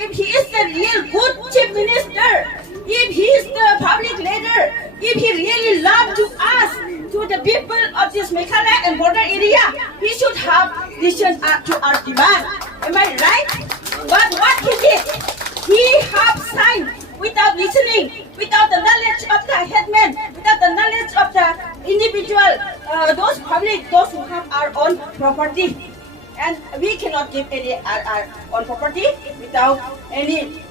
if he is the real good chief minister, if he is the public leader, if he really loved to us, to the people of this Meghalaya and border area, he should have listened to our demand. Am I right? But what he did, he have signed without listening, without the knowledge of the headman, without the knowledge of the individual, those public, those who have our own property. And we cannot give any our own property without any,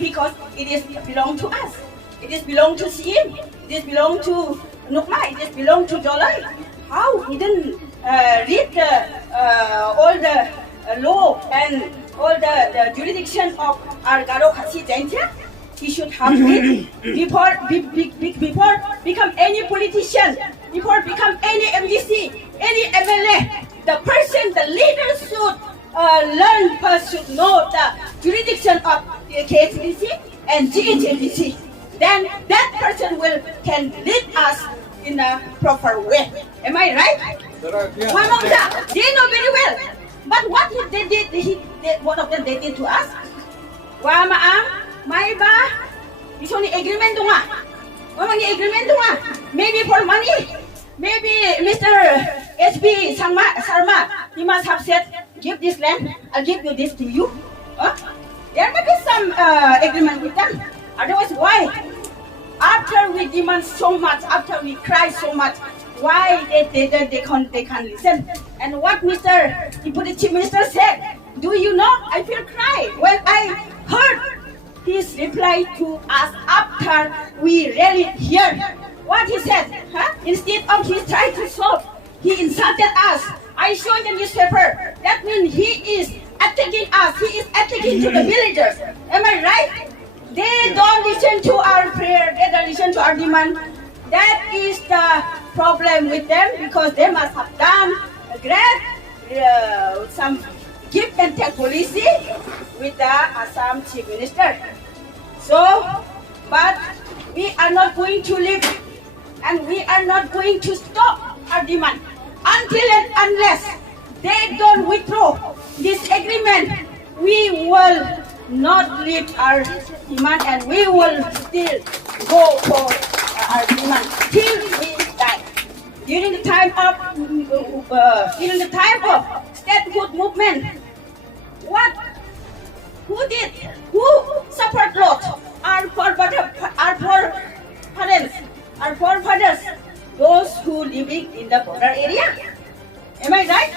because it is belong to us. It is belong to CM. It is belong to Nukma. It is belong to Jolai. How he didn't read all the law and all the jurisdiction of our Garo Khasi Jaitbynriew? He should have read before become any politician, before become any MDC, any MLA. The person, the leader should learn first, should know the jurisdiction of the KSDC and GHMDC. Then that person can lead us in a proper way. Am I right? One of them, they know very well. But what they did, one of them they did to us. May ba? Iso ni agreement nga. Agreement nga. Maybe for money. Maybe Mr. SB Sarma, he must have said, give this land, I'll give you this to you. There may be some agreement with them. Otherwise, why? After we demand so much, after we cry so much, why they can't listen? And what Mr. Deputy Chief Minister said, do you know? I feel cry when I heard his reply to us after we really heard what he said. Instead of he tried to solve, he insulted us. I saw in the newspaper. That means he is attacking us. He is attacking to the villagers. Am I right? They don't listen to our prayer. They don't listen to our demand. That is the problem with them, because they must have done a great some give and take policy with the Assam Chief Minister. So, but we are not going to leave, and we are not going to stop our demand until and unless they don't withdraw this agreement. We will not leave our demand, and we will still go for our demand till we die. During the time of statehood movement, who suffered lot? Our forefathers, those who living in the border area. Am I right?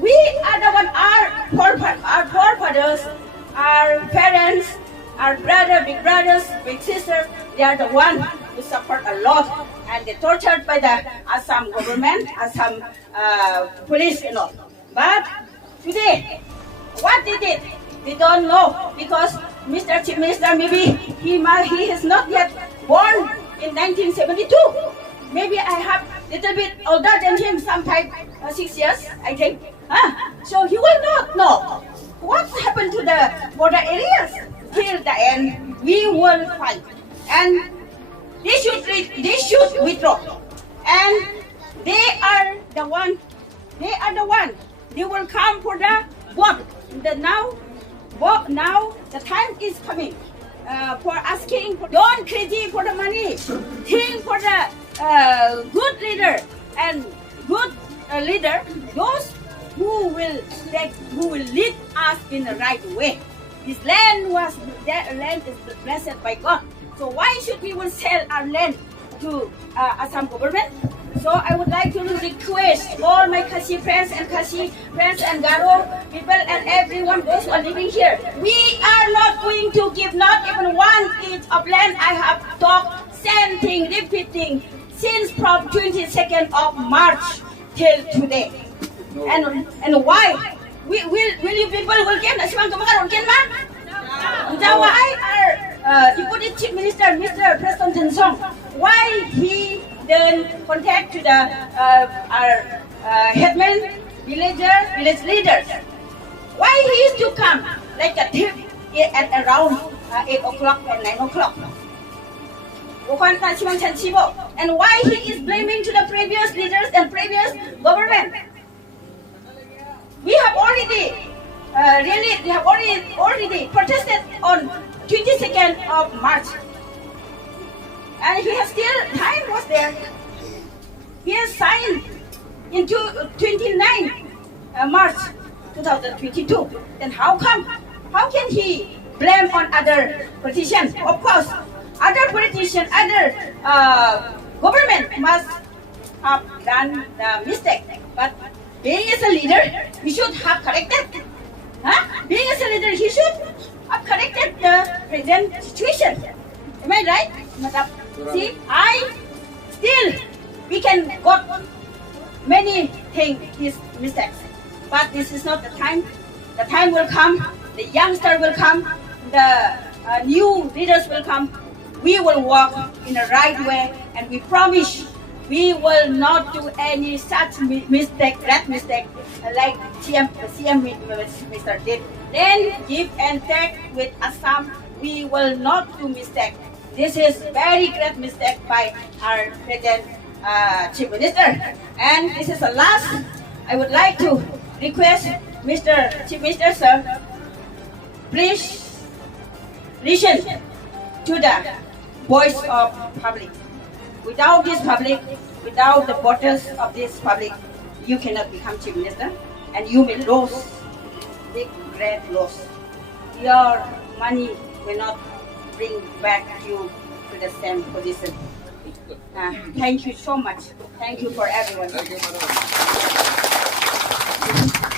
We are the one, our forefathers, our parents, our big brothers, big sisters, they are the one who suffered a lot, and they tortured by the Assam government, Assam police and all. But today, what they did, they don't know, because Mr. Chief Minister, maybe he is not yet born in 1972. Maybe I have little bit older than him, some 6 years, I think. So he will not know what happened to the border areas. Till the end, we will fight, and they should withdraw. And they are the one. They will come for the vote. Now the time is coming for asking. Don't crazy for the money. Think for the good leader and good leader. Those who will lead us in the right way. This land is blessed by God. So why should we will sell our land to Assam government? So I would like to request all my Khasi friends and Garo people and everyone, those who are living here. We are not going to give not even 1 inch of land. I have talked, same thing, repeating since from 22nd of March till today. And why? Will you people will give? Why our Deputy Chief Minister, Mr. President Jinsong, why he then contact to the our headman, village leaders? Why he is to come like a thief at around 8 o'clock and 9 o'clock? And why he is blaming to the previous leaders and previous government? We have already really, they have already protested on 22nd of March. And he has still, time was there. He has signed in 29 March 2022. Then how come? How can he blame on other politicians? Of course, other politicians, other government must have done the mistake. But being as a leader, he should have corrected. Being as a leader, he should have corrected the present situation. Am I right, Madam? See, we can got many things, his mistakes. But this is not the time. The time will come, the youngster will come, the new leaders will come. We will walk in the right way, and we promise we will not do any such mistake, red mistake, like CM Mr. did. Then give and take with Assam, we will not do mistake. This is very great mistake by our present Chief Minister. And this is the last. I would like to request Mr. Chief Minister, sir, please listen to the voice of public. Without this public, without the voters of this public, you cannot become Chief Minister, and you may lose, big, great loss. Your money will not bring back you to the same position. Thank you so much. Thank you for everyone. Thank you, Madam.